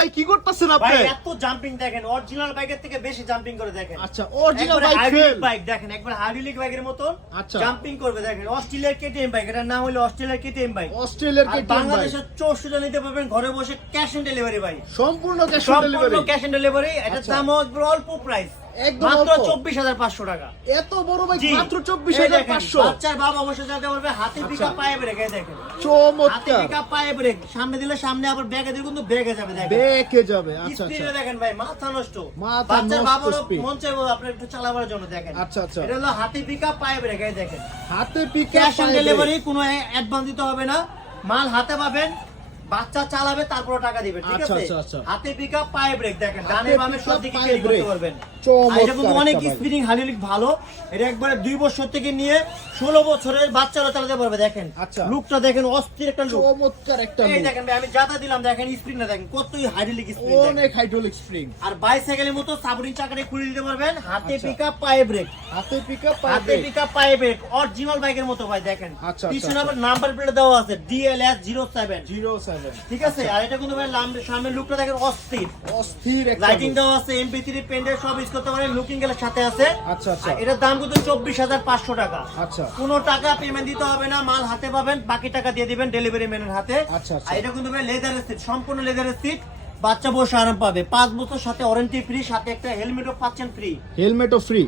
ভাই কি করতেছেন আপনি? ভাই এত জাম্পিং দেখেন, অরিজিনাল বাইকের থেকে বেশি জাম্পিং করে দেখেন। আচ্ছা, অরিজিনাল বাইক ফেল বাইক দেখেন, একবার হাইড্রোলিক বাইকের মতো আচ্ছা জাম্পিং করবে দেখেন। অস্ট্রেলিয়ার কেটিএম বাইক, এটার নাম হলো অস্ট্রেলিয়ার কেটিএম বাইক। অস্ট্রেলিয়ার আর কেটিএম বাইক বাংলাদেশের 64 টা নিতে পারবেন ঘরে বসে, ক্যাশ অন ডেলিভারি ভাই, সম্পূর্ণ ক্যাশ অন ডেলিভারি। সম্পূর্ণ ক্যাশ অন ডেলিভারি। এটার আচ্ছা। দামও একবার অল্প প্রাইস, একদম মাত্র অল্প। 24,500 টাকা। এত বড় বাইক জি। মাত্র এই 24,500। দেখেন, বাচ্চার বাবা অবশ্যই যেতে পারবে। হাতে আচ্ছা। পিকআপ পায়ে ব্রেক, এই দেখেন হাতে চমৎকার, পিকআপ পায়ে ব্রেক, সামনে দিলে সামনে, আবার ব্যাগে দিলে কিন্তু ব্যাগে যাবে দেখেন। বেঁকে যাবে। আচ্ছা স্পিডে আচ্ছা দেখেন ভাই, মাথা নষ্ট। মাথা বাচ্চার নষ্ট বাবারও speed। মন চাইবো আপনার একটু চালাবার জন্য দেখেন। আচ্ছা আচ্ছা এটা হলো হাতে পিকআপ পায়ে ব্রেক, এই দেখেন। হাতে পিকআপ ক্যাশ অন ডেলিভারি, কোনো অ্যাডভান্স দিতে হবে না, মাল হাতে পাবেন, বাচ্চা চালাবে তারপর টাকা দিবে, ঠিক আচ্ছা, আছে? আচ্ছা, আচ্ছা। হাতে পিকআপ পায়ে ব্রেক দেখেন, হাতে ডানে বামে সব pickup, দিকে পায়ে ক্যারি করতে brake। পারবেন। চমৎকার আর এটা কিন্তু অনেক একটা bike। স্পিডিং হাইড্রোলিক ভালো। এটা একবারে 2 বছর থেকে নিয়ে 16 বছরের বাচ্চারা চালাতে পারবে দেখেন। আচ্ছা। লুকটা দেখেন, অস্থির একটা লুক। চমৎকার একটা এই look। দেখেন ভাই, আমি যাতা দিলাম দেখেন, স্প্রিংটা দেখেন কতই হাইড্রোলিক স্প্রিং দেখেন। অনেক হাইড্রোলিক স্প্রিং। আর বাইসাইকেলের মতো সাবরিং চাকাটা খুলে দিতে পারবেন। হাতে আচ্ছা। পিকআপ পায়ে ব্রেক, হাতে পিকআপ পায়ে হাতে ব্রেক। পিকআপ পায়ে ব্রেক, অরিজিনাল বাইকের মতো ভাই দেখেন। আচ্ছা, পিছনে আচ্ছা। আবার নাম্বার প্লেট দেওয়া আছে DLS07, 07 ঠিক আছে? আর এটা কিন্তু ভাই সামনের লুকটা দেখেন অস্থির, অস্থির একটা লাইটিং look। দেওয়া আছে, MP3 পেন্ডের সব ইউজ করতে পারেন, লুকিং গ্লাস সাথে আছে। আচ্ছা আচ্ছা আর এটার দাম কিন্তু 24,500 টাকা। আচ্ছা কোনো টাকা পেমেন্ট দিতে হবে না, মাল হাতে পাবেন, বাকি টাকা দিয়ে দিবেন ডেলিভারি ম্যানের হাতে। আচ্ছা, আচ্ছা। আর এটা কিন্তু ভাই লেদারের সিট, সম্পূর্ণ লেদারের সিট, বাচ্চা বসে আরাম পাবে। 5 বছর সাথে ওয়ারেন্টি ফ্রি, সাথে একটা হেলমেটও পাচ্ছেন ফ্রি। হেলমেটও ফ্রি।